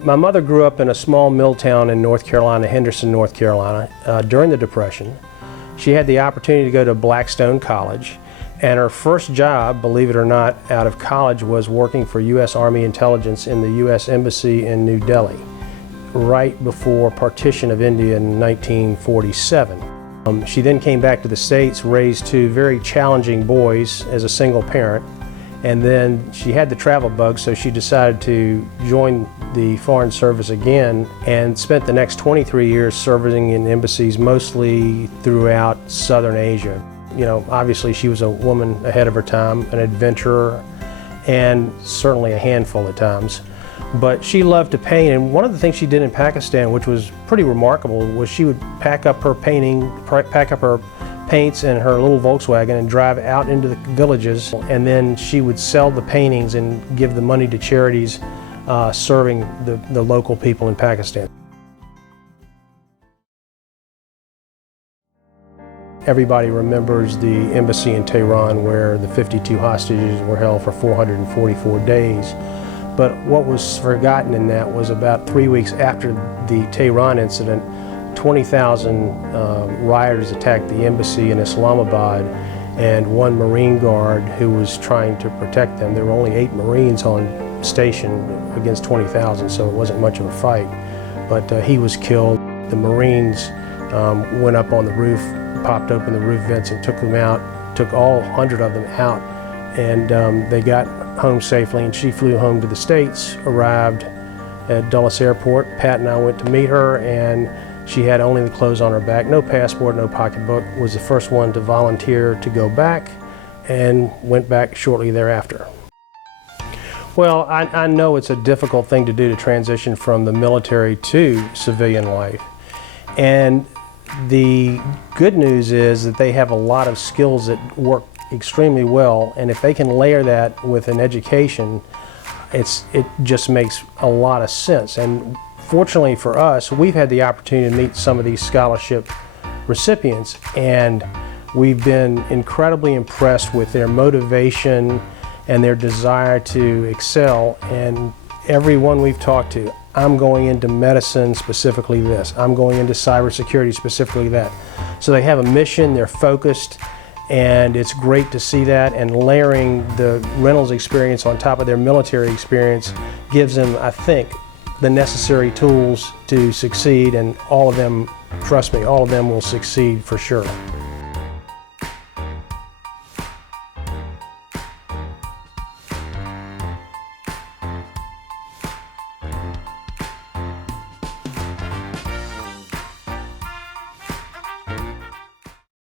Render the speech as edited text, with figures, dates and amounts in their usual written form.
My mother grew up in a small mill town in North Carolina, Henderson, North Carolina, during the Depression. She had the opportunity to go to Blackstone College, and her first job, believe it or not, out of college was working for U.S. Army Intelligence in the U.S. Embassy in New Delhi, right before partition of India in 1947. She then came back to the States, raised two very challenging boys as a single parent, and then she had the travel bug, so she decided to join the Foreign Service again and spent the next 23 years serving in embassies mostly throughout Southern Asia. You know, obviously she was a woman ahead of her time, an adventurer, and certainly a handful at times. But she loved to paint, and one of the things she did in Pakistan, which was pretty remarkable, was she would pack up her paints and her little Volkswagen and drive out into the villages, and then she would sell the paintings and give the money to charities serving the local people in Pakistan. Everybody remembers the embassy in Tehran where the 52 hostages were held for 444 days. But what was forgotten in that was about 3 weeks after the Tehran incident, 20,000 rioters attacked the embassy in Islamabad, and one Marine guard who was trying to protect them. There were only 8 Marines on station against 20,000, so it wasn't much of a fight. But he was killed. The Marines went up on the roof, popped open the roof vents and took them out, took all 100 of them out, and they got home safely, and she flew home to the States, arrived at Dulles Airport. Pat and I went to meet her, and she had only the clothes on her back, no passport, no pocketbook, was the first one to volunteer to go back, and went back shortly thereafter. Well, I know it's a difficult thing to do to transition from the military to civilian life, and the good news is that they have a lot of skills that work extremely well, and if they can layer that with an education, it just makes a lot of sense. And fortunately for us, we've had the opportunity to meet some of these scholarship recipients, and we've been incredibly impressed with their motivation and their desire to excel. And everyone we've talked to, I'm going into medicine, specifically this. I'm going into cybersecurity, specifically that. So they have a mission, they're focused, and it's great to see that. And layering the Reynolds experience on top of their military experience gives them, I think, the necessary tools to succeed, and all of them, trust me, all of them will succeed for sure.